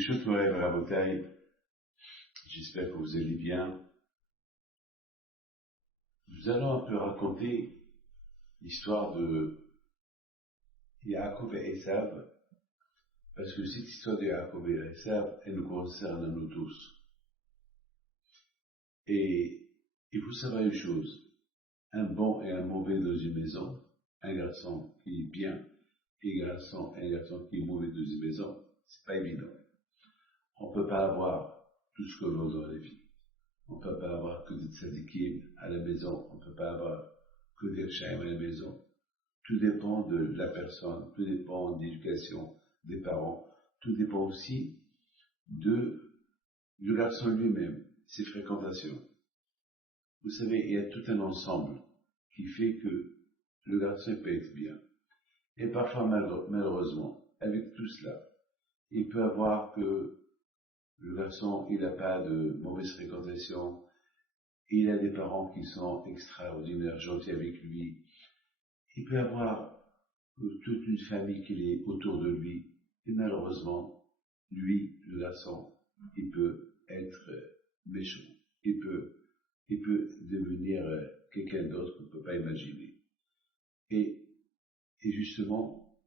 Birshut Morav Rabotai, j'espère que vous allez bien. Nous allons un peu raconter l'histoire de Yaakov et Esav, parce que cette histoire de Yaakov et Esav, elle nous concerne à nous tous. Et il faut savoir une chose, un bon et un mauvais dans une maison, un garçon qui est bien et un garçon qui est mauvais dans une maison, c'est pas évident. On ne peut pas avoir tout ce que l'on veut dans la vie. On ne peut pas avoir que des tzadikim à la maison, on ne peut pas avoir que des chaim à la maison. Tout dépend de la personne, tout dépend de l'éducation des parents, tout dépend aussi du garçon lui-même, ses fréquentations. Vous savez, il y a tout un ensemble qui fait que le garçon peut être bien. Et parfois, malheureusement, avec tout cela, il peut avoir que le garçon, il n'a pas de mauvaise fréquentation, il a des parents qui sont extraordinaires, gentils avec lui, il peut avoir toute une famille qui est autour de lui, et malheureusement, lui, le garçon, il peut être méchant, il peut devenir quelqu'un d'autre qu'on ne peut pas imaginer. Et justement,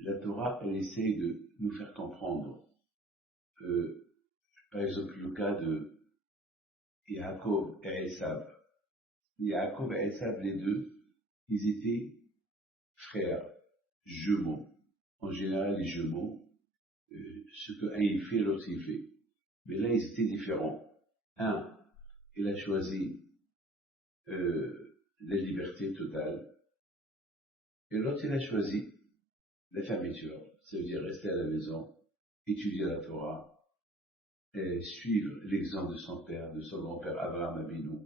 la Torah, elle essaye de nous faire comprendre, par exemple, le cas de Yaakov et Esav. Yaakov et Esav, les deux, ils étaient frères, jumeaux. En général, les jumeaux, ce qu'un il fait, l'autre il fait. Mais là, ils étaient différents. Un, il a choisi la liberté totale, et l'autre, il a choisi la fermeture, ça veut dire rester à la maison, étudier la Torah, et suivre l'exemple de son père, de son grand-père Abraham Avinu.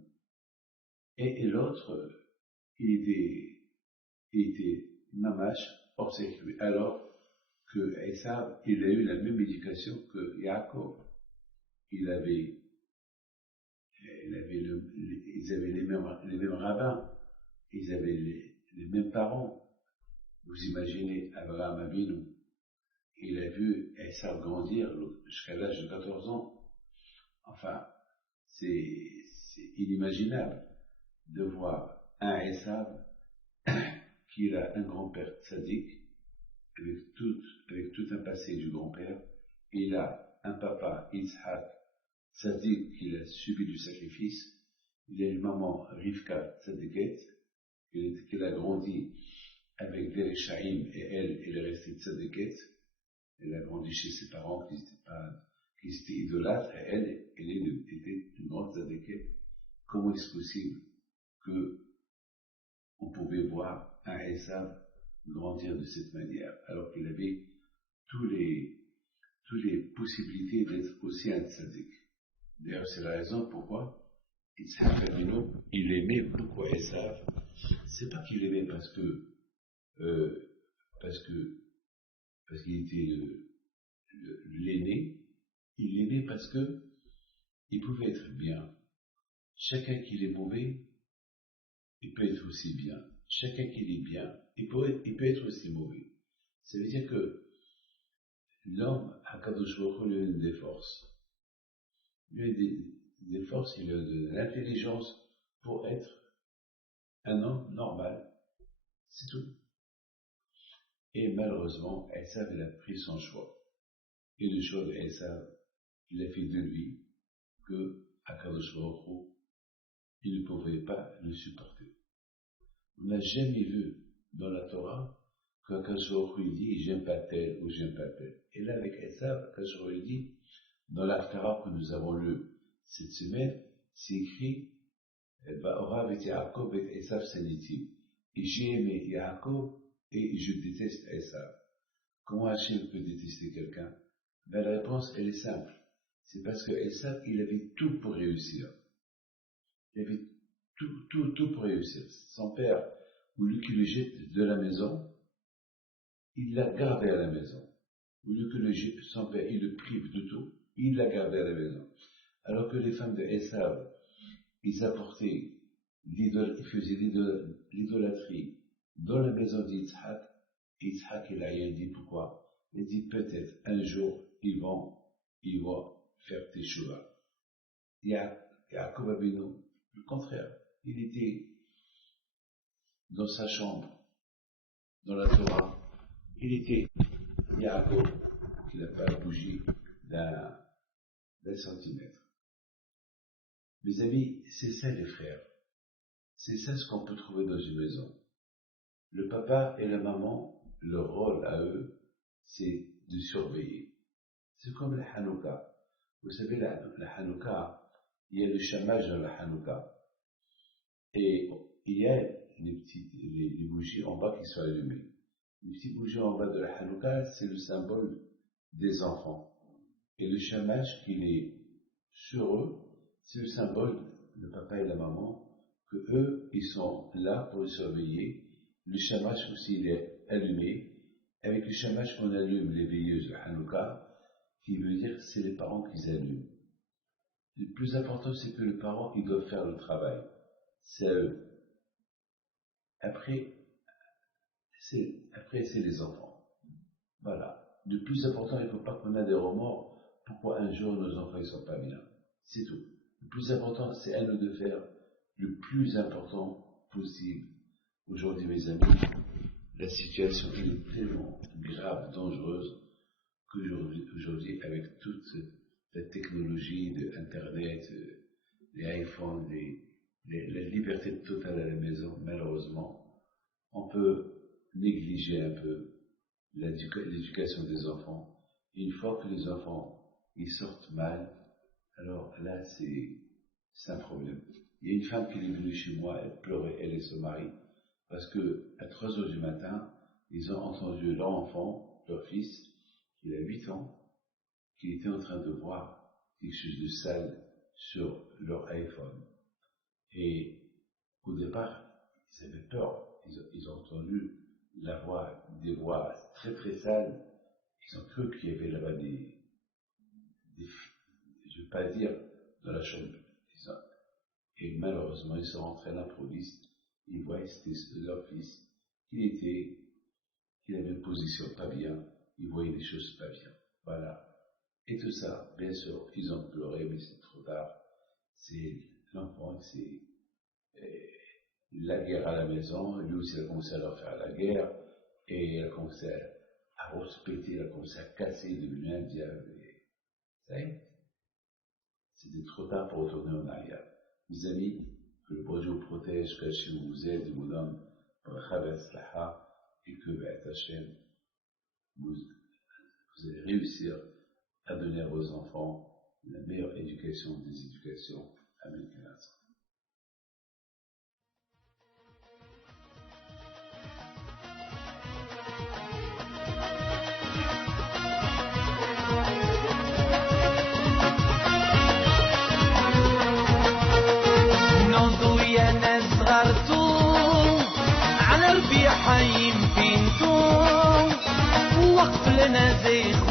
Et l'autre, il était mamash hors circuit, alors que Esav, il a eu la même éducation que Yaakov. Ils avaient les mêmes rabbins, ils avaient les mêmes parents. Vous imaginez Abraham Avinu, il a vu Esav grandir jusqu'à l'âge de 14 ans. Enfin, c'est inimaginable de voir un Esav qui a un grand-père tzaddik, avec tout un passé du grand-père. Il a un papa, Yitzhak, tzaddik, qui a subi du sacrifice. Il a une maman, Rivka tzaddiket, qu'il a grandi avec des Rechaim, et elle est restée tzaddiket. Elle a grandi chez ses parents qui étaient idolâtres, et elle était une grande tzaddiket. Comment est-ce possible que on pouvait voir un Esav grandir de cette manière, alors qu'il avait toutes les possibilités d'être aussi un tzaddik? D'ailleurs, c'est la raison pourquoi Yitzhak Avinu, il aimait beaucoup Esav. C'est pas qu'il aimait parce qu'il était l'aîné, il l'aimait parce que il pouvait être bien. Chacun qui est mauvais, il peut être aussi bien. Chacun qui est bien, il peut être aussi mauvais. Ça veut dire que l'homme, Akadosh Baruch Hu, lui donne des forces. Il a des forces, il a de l'intelligence pour être un homme normal. C'est tout. Et malheureusement, Esav, il a pris son choix. Et le choix d'Esav, il a fait de lui que Akadosh Baruch Hu, il ne pouvait pas le supporter. On n'a jamais vu dans la Torah qu'Akadosh Baruch Hu dit j'aime pas tel ou j'aime pas tel. Et là, avec Esav, Akadosh Baruch Hu dit, dans l'Aftara que nous avons lu cette semaine, c'est écrit Orav et Yaakov et Esav Senitim. Et j'ai aimé Yaakov et je déteste Esav. Comment Hachem peut détester quelqu'un? Ben, la réponse, elle est simple. C'est parce que Esav, il avait tout pour réussir. Il avait tout pour réussir. Son père, au lieu qu'il le jette de la maison, il l'a gardé à la maison. Au lieu que son père, il le prive de tout, il l'a gardé à la maison. Alors que les femmes de Esav, ils apportaient ils faisaient l'idolâtrie dans la maison d'Yitzhak. Yitzhak, il a rien dit pourquoi. Il dit peut-être un jour, ils vont il va faire teshuva. Yaakov Avinu, le contraire, il était dans sa chambre, dans la Torah, il était Yaakov, qui n'a pas bougé d'un centimètre. Mes amis, c'est ça les frères, c'est ça ce qu'on peut trouver dans une maison. Le papa et la maman, leur rôle à eux, c'est de surveiller. C'est comme la Hanouka. Vous savez, la Hanouka, il y a le chamage dans la Hanouka. Et il y a les bougies en bas qui sont allumées. Les petites bougies en bas de la Hanouka, c'est le symbole des enfants. Et le chamage qui est sur eux, c'est le symbole de papa et la maman, que eux, ils sont là pour le surveiller. Le chamage aussi, il est allumé. Avec le chamage, on allume les veilleuses de Hanouka, qui veut dire que c'est les parents qui allument. Le plus important, c'est que les parents, ils doivent faire le travail. C'est à eux. Après, c'est les enfants. Voilà. Le plus important, il ne faut pas qu'on ait des remords. Pourquoi un jour nos enfants ne sont pas bien? C'est tout. Le plus important, c'est à nous de faire le plus important possible. Aujourd'hui, mes amis, la situation est tellement grave, dangereuse, qu'aujourd'hui, avec toute la technologie de Internet, les iPhones, la liberté totale à la maison, malheureusement, on peut négliger un peu l'éducation des enfants. Et une fois que les enfants ils sortent mal, alors là c'est un problème. Il y a une femme qui est venue chez moi, elle pleurait, elle et son mari, parce que à 3 heures du matin, ils ont entendu leur enfant, leur fils, qui a 8 ans, qui était en train de voir quelque chose de sale sur leur iPhone. Et au départ, ils avaient peur. Ils ont entendu des voix très très sales. Ils ont cru qu'il y avait là-bas je ne vais pas dire, dans la chambre. Et malheureusement, ils sont rentrés à l'improviste. Ils voyaient que c'était leur fils, qu'il avait une position pas bien. Ils voyaient des choses pas bien. Voilà. Et tout ça, bien sûr, ils ont pleuré, mais c'est trop tard. C'est l'enfant, c'est la guerre à la maison. Lui aussi, il a commencé à leur faire la guerre. Et il a commencé à respecter, il a commencé à casser, il est devenu un diable. Ça y est, c'était trop tard pour retourner en arrière. Mes amis, que le bon Dieu vous protège, que Hachem vous aide, vous donne bracha v'atzlacha, et que Be'at Hashem, vous allez réussir à donner à vos enfants la meilleure éducation des éducations. Amen. حي فينتو وقف لنا زي